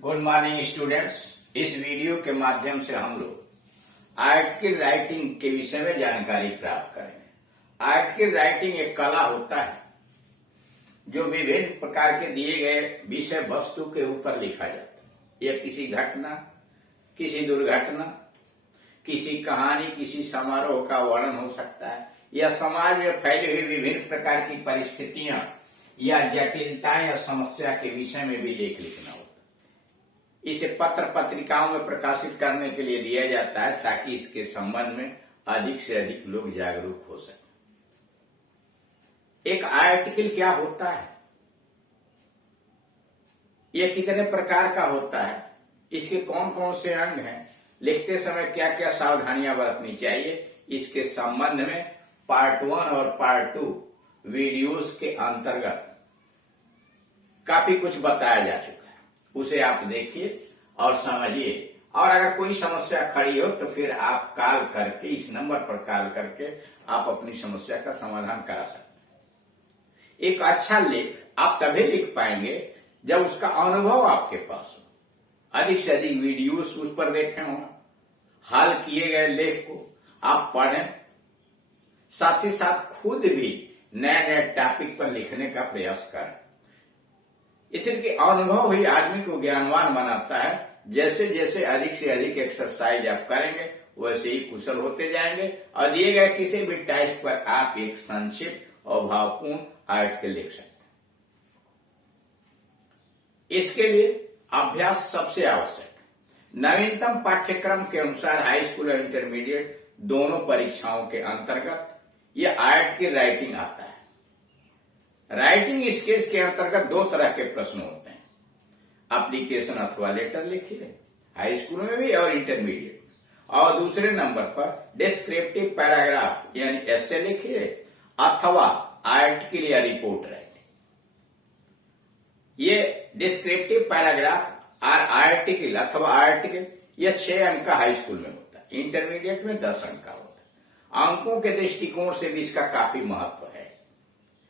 Good morning students. इस video के माध्यम से हम लोग आर्टिकल राइटिंग के विषय में जानकारी प्राप्त करेंगे। आर्टिकल राइटिंग एक कला होता है जो विभिन्न प्रकार के दिए गए विषय वस्तु के ऊपर लिखा जाता है। यह किसी घटना, किसी दुर्घटना, किसी कहानी, किसी समारोह का वर्णन हो सकता है या समाज में फैली हुई विभिन्न प्रकार की परिस्थितियां या जटिलताएं या समस्या के विषय में भी लेख लिखना होता है। इसे पत्र पत्रिकाओं में प्रकाशित करने के लिए दिया जाता है ताकि इसके संबंध में अधिक से अधिक लोग जागरूक हो सकें। एक आर्टिकल क्या होता है, यह कितने प्रकार का होता है, इसके कौन कौन से अंग हैं, लिखते समय क्या क्या सावधानियां बरतनी चाहिए, इसके संबंध में पार्ट 1 और पार्ट 2 वीडियोस के अंतर्गत काफी कुछ बताया जा चुका है। उसे आप देखिए और समझिए, और अगर कोई समस्या खड़ी हो तो फिर आप कॉल करके, इस नंबर पर कॉल करके आप अपनी समस्या का समाधान करा सकते हैं। एक अच्छा लेख आप तभी लिख पाएंगे जब उसका अनुभव आपके पास हो। अधिक से अधिक वीडियोस उस पर देखें हो, हाल किए गए लेख को आप पढ़ें, साथ ही साथ खुद भी नए नए टॉपिक पर लिखने का प्रयास करें। इसलिए अनुभव ही आदमी को ज्ञानवान बनाता है। जैसे जैसे अधिक से अधिक एक्सरसाइज आप करेंगे वैसे ही कुशल होते जाएंगे और दिए गए किसी भी टाइप पर आप एक संक्षिप्त और भावपूर्ण आर्टिकल लिख सकते हैं। इसके लिए अभ्यास सबसे आवश्यक है। नवीनतम पाठ्यक्रम के अनुसार हाई स्कूल और इंटरमीडिएट दोनों परीक्षाओं के अंतर्गत यह आर्टिकल राइटिंग आता है। राइटिंग स्किल्स के अंतर्गत दो तरह के प्रश्न होते हैं। एप्लीकेशन अथवा लेटर लिखिए, हाई स्कूल में भी और इंटरमीडिएट में। और दूसरे नंबर पर डिस्क्रिप्टिव पैराग्राफ यानी एसे लिखिए अथवा आर्टिकल या रिपोर्ट राइटिंग। ये डिस्क्रिप्टिव पैराग्राफ और आर्टिकल अथवा आर्टिकल यह 6 अंक का हाई स्कूल में होता है, इंटरमीडिएट में 10 अंक का होता है। अंकों के दृष्टिकोण से भी इसका काफी महत्व है।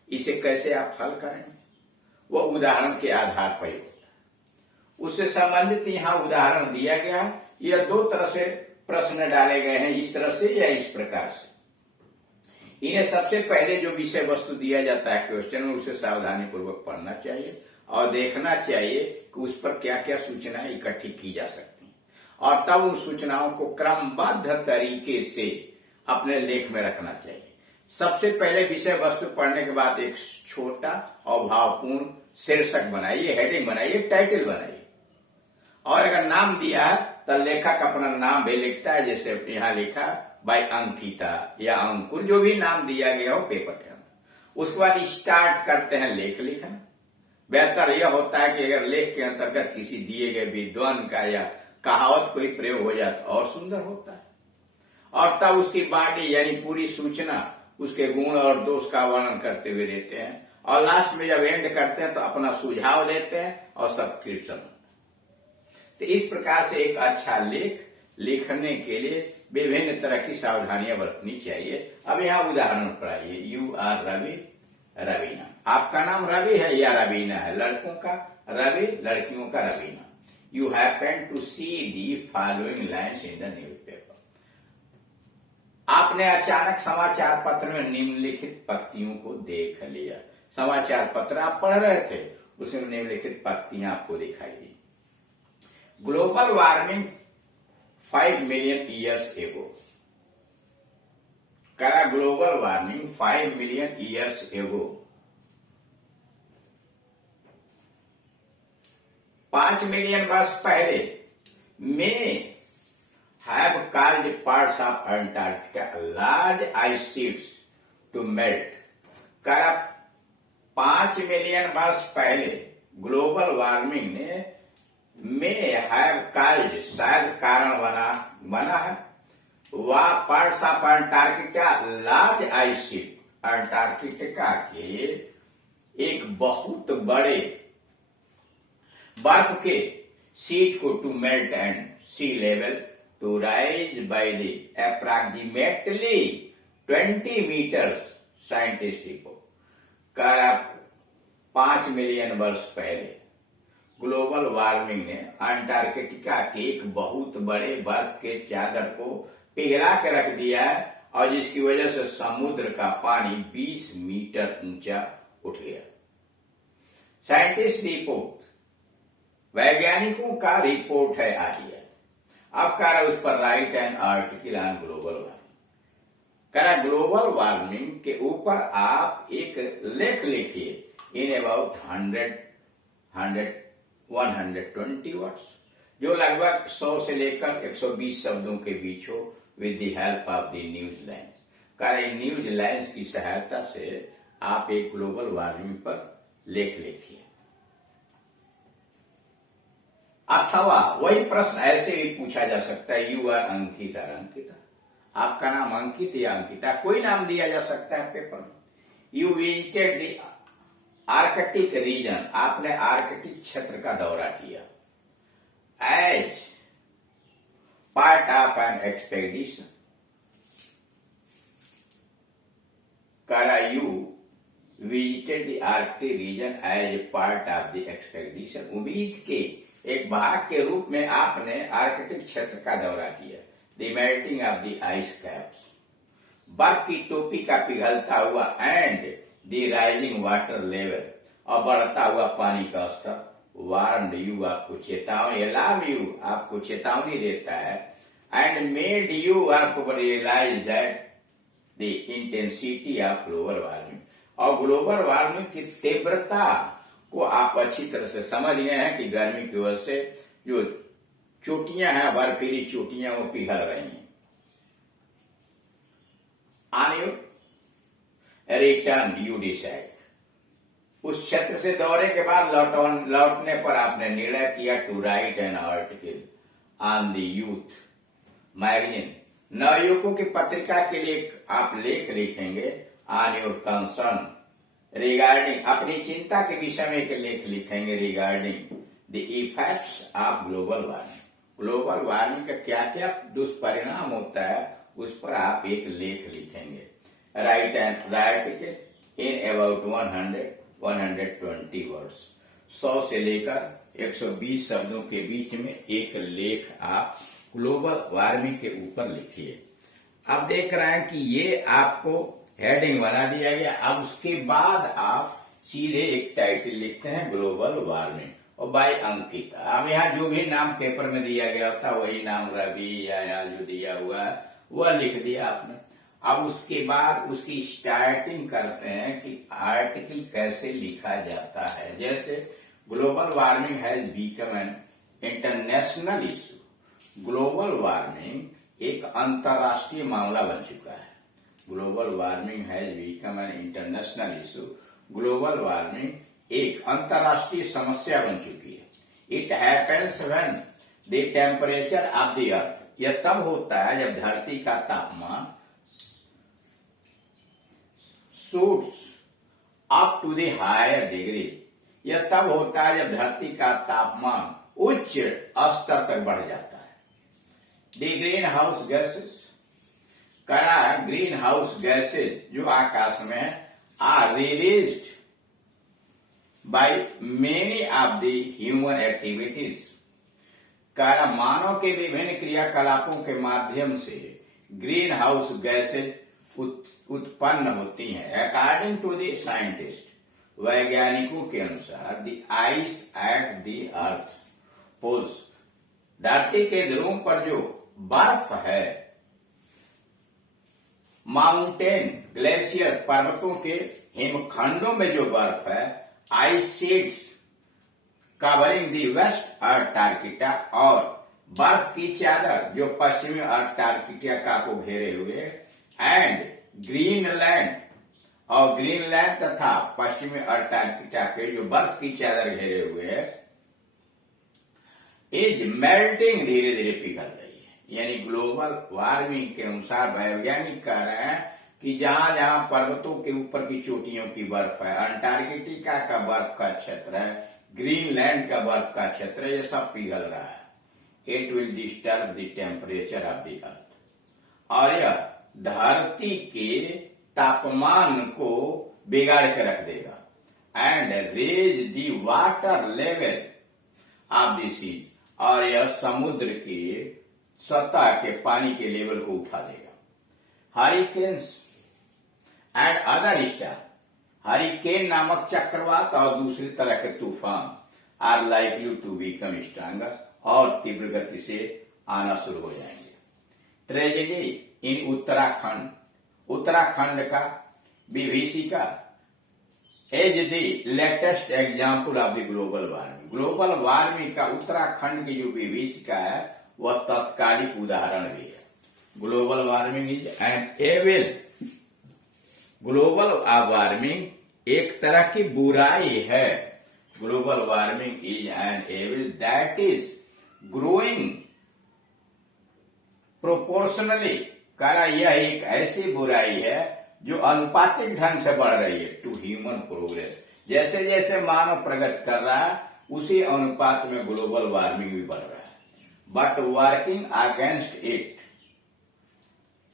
इसे कैसे आप हल करेंगे वो उदाहरण के आधार पर ही होता है। उससे संबंधित यहाँ उदाहरण दिया गया है। यह 2 तरह से प्रश्न डाले गए हैं, इस तरह से या इस प्रकार से। इन्हें सबसे पहले जो विषय वस्तु दिया जाता है क्वेश्चन में, उसे सावधानी पूर्वक पढ़ना चाहिए और देखना चाहिए कि उस पर क्या क्या सूचनाएं इकट्ठी की जा सकती हैं, और तब उन सूचनाओं को क्रमबद्ध तरीके से अपने लेख में रखना चाहिए। सबसे पहले विषय वस्तु पढ़ने के बाद एक छोटा और भावपूर्ण शीर्षक बनाइए, हेडिंग बनाइए, टाइटल बनाइए। और अगर नाम दिया है तो लेखक अपना नाम भी लिखता है, जैसे यहाँ लिखा बाय अंकिता या अंकुर, जो भी नाम दिया गया हो पेपर के अंदर। उसके बाद स्टार्ट करते हैं लेख लिखना। बेहतर यह होता है कि अगर लेख के अंतर्गत किसी दिए गए विद्वान का या कहावत कोई प्रयोग हो जाए तो और सुंदर होता है। और तब उसकी बॉडी यानी पूरी सूचना, उसके गुण और दोष का वर्णन करते हुए देते हैं। और लास्ट में जब एंड करते हैं तो अपना सुझाव देते हैं और सब्सक्रिप्शन। तो इस प्रकार से एक अच्छा लेख लिखने के लिए विभिन्न तरह की सावधानियां बरतनी चाहिए। अब यहाँ उदाहरण पर आइए। You are Ravi, Raveena. आपका नाम रवि है या रवीना है? लड़कों का रवि, लड़कियों का Raveena. You happen to see the following lines in the newspaper. आपने अचानक समाचार पत्र में निम्नलिखित पंक्तियों को देख लिया। समाचार पत्र आप पढ़ रहे थे, उसमें निम्नलिखित पंक्तियां आपको दिखाई दी। Global warming 5 million years ago. करा ग्लोबल वार्मिंग 5 मिलियन ईयर्स एगो। 5 मिलियन वर्ष पहले में have caused parts of Antarctica large ice sheets to melt। कर 5 मिलियन वर्ष पहले ग्लोबल वार्मिंग ने में have caused शायद कारण बना है वह parts of Antarctica large ice sheet, Antarctica के एक बहुत बड़े बर्फ के शीट को to melt and sea level to rise by the approximately 20 meters, scientist report. कर 5 मिलियन वर्ष पहले ग्लोबल वार्मिंग ने अंटार्कटिका के एक बहुत बड़े बर्फ के चादर को पिघला के रख दिया है और जिसकी वजह से समुद्र का पानी 20 मीटर ऊंचा उठ गया। साइंटिस्ट रिपोर्ट, वैज्ञानिकों का रिपोर्ट है आज है। अब कह रहा उस पर right an article on global warming. कह रहा ग्लोबल वार्मिंग के ऊपर आप एक लेख लिखिए इन अबाउट 120 वर्ड्स, जो लगभग 100 से लेकर 120 शब्दों के बीच हो, with the help of the news lines. कह रहे न्यूज लाइन्स की सहायता से आप एक ग्लोबल वार्मिंग पर लेख लिखिए। अथवा वही प्रश्न ऐसे भी पूछा जा सकता है, यू आर अंकिता, अंकिता आपका नाम अंकित या अंकिता, कोई नाम दिया जा सकता है पेपर में। You visited the Arctic region, आपने आर्कटिक क्षेत्र का दौरा किया। As part of an expedition, करा you visited the Arctic region as part of the expedition, उम्मीद के एक भाग के रूप में आपने आर्कटिक क्षेत्र का दौरा किया। The melting of the ice caps, बर्फ की टोपी का पिघलता हुआ, and the rising water level, और बढ़ता हुआ पानी का स्तर। वार्नड यू, आपको चेतावनी, अलार्म यू, आपको चेतावनी देता है। एंड मेड यू, आपको realise that the intensity of global warming, और ग्लोबल वार्मिंग की तीव्रता को आप अच्छी तरह से समझ गए हैं कि गर्मी की वजह से जो चोटियां हैं, बर्फीली चोटियां, वो पिघल रही हैं। On your return you decide, उस क्षेत्र से दौरे के बाद लौटने पर आपने निर्णय किया to write an article on the youth magazine, नवयुवकों की पत्रिका के लिए आप लेख लिखेंगे। ऑन योर कंसर्न रिगार्डिंग, अपनी चिंता के विषय में एक लेख लिखेंगे regarding the effects of global warming, global warming का क्या क्या दुष्परिणाम होता है उस पर आप एक लेख लिखेंगे। Right an article in about 120 words, 100 से लेकर 120 शब्दों के बीच में एक लेख आप ग्लोबल वार्मिंग के ऊपर लिखिए। अब देख रहे हैं कि ये आपको हेडिंग बना दिया गया। अब उसके बाद आप सीधे एक टाइटल लिखते हैं ग्लोबल वार्मिंग और बाय अंकिता। अब यहाँ जो भी नाम पेपर में दिया गया था वही नाम रवि या जो दिया हुआ है वह लिख दिया आपने। अब उसके बाद उसकी स्टार्टिंग करते हैं कि आर्टिकल कैसे लिखा जाता है। जैसे global warming has become an international issue, global warming एक अंतर्राष्ट्रीय मामला बन चुका है। Global warming has become an international issue, global warming एक अंतर्राष्ट्रीय समस्या बन चुकी है। It happens when the temperature of the earth, यह तब होता है जब धरती का तापमान shoots up to the higher degree, यह तब होता है जब धरती का तापमान उच्च स्तर तक बढ़ जाता है। द ग्रीन हाउस गैसेस, करा ग्रीन हाउस गैसेज जो आकाश में are released by many of the human activities, करा मानव के विभिन्न क्रियाकलापों के माध्यम से ग्रीन हाउस गैसेज उत्पन्न होती हैं। अकॉर्डिंग टू द साइंटिस्ट, वैज्ञानिकों के अनुसार the ice at the earth poles, धरती के ध्रुवों पर जो बर्फ है, माउंटेन ग्लेशियर पर्वतों के हिमखंडों में जो बर्फ है, ice sheets covering the West Antarctica, और बर्फ की चादर जो पश्चिमी अंटार्कटिका को घेरे हुए, एंड ग्रीनलैंड, और ग्रीनलैंड तथा पश्चिमी अंटार्कटिका के जो बर्फ की चादर घेरे हुए है, इज मेल्टिंग, धीरे धीरे पिघल रही है। यानी ग्लोबल वार्मिंग के अनुसार वैज्ञानिक कह रहे हैं कि जहां जहां पर्वतों के ऊपर की चोटियों की बर्फ है, अंटार्कटिका का बर्फ का क्षेत्र है, ग्रीनलैंड का बर्फ का क्षेत्र है, ये सब पिघल रहा है। It will disturb the temperature of the अर्थ, और यह धरती के तापमान को बिगाड़ के रख देगा। And raise the water level of the sea, और यह समुद्र की सतह के पानी के लेवल को उठा देगा। Hurricanes and other storm, hurricane नामक चक्रवात और दूसरी तरह के तूफान are likely to become stronger, और तीव्र गति से आना शुरू हो जाएंगे। ट्रेजेडी इन उत्तराखंड, उत्तराखंड का विभीषिका as the latest example of the global warming, global warming का उत्तराखंड की जो विभीषिका है वह तत्कालिक उदाहरण भी है। Global warming is an evil, global warming एक तरह की बुराई है। Global warming is an evil that is growing proportionally, कहा यह एक ऐसी बुराई है जो अनुपातिक ढंग से बढ़ रही है टू ह्यूमन प्रोग्रेस। जैसे जैसे मानव प्रगति कर रहा है उसी अनुपात में ग्लोबल वार्मिंग भी बढ़ रहा है। बट वर्किंग अगेंस्ट इट,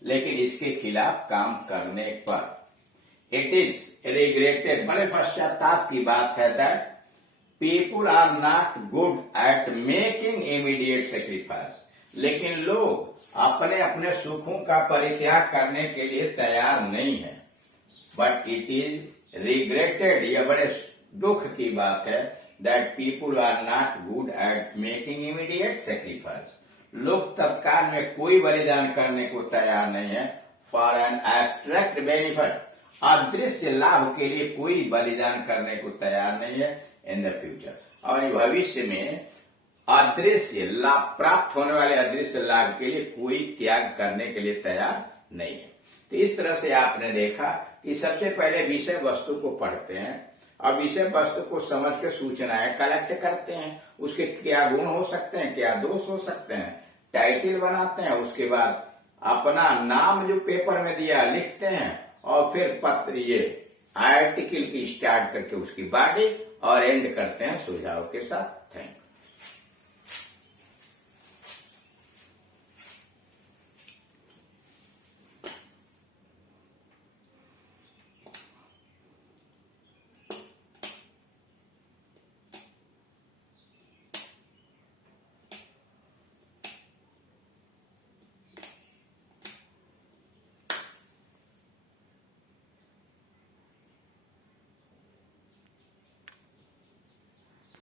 लेकिन इसके खिलाफ काम करने पर इट इज रिग्रेटेड, बड़े पश्चाताप की बात है that people are not good at making immediate sacrifice, लेकिन लोग अपने अपने सुखों का परित्याग करने के लिए तैयार नहीं है। बट इट इज रिग्रेटेड, यह बड़े दुख की बात है that people are not good at making immediate sacrifice, लोग तत्काल में कोई बलिदान करने को तैयार नहीं है फॉर एन एब्स्ट्रैक्ट बेनिफिट, अदृश्य लाभ के लिए कोई बलिदान करने को तैयार नहीं है इन द फ्यूचर, और भविष्य में अदृश्य लाभ प्राप्त होने वाले अदृश्य लाभ के लिए कोई त्याग करने के लिए तैयार नहीं है। तो इस तरह से आपने देखा कि सबसे पहले विषय वस्तु को पढ़ते हैं और विषय वस्तु को समझ के सूचनाएं कलेक्ट करते हैं, उसके क्या गुण हो सकते हैं, क्या दोष हो सकते हैं, टाइटल बनाते हैं, उसके बाद अपना नाम जो पेपर में दिया लिखते हैं, और फिर पत्र ये आर्टिकल की स्टार्ट करके उसकी बॉडी और एंड करते हैं सुझाव के साथ।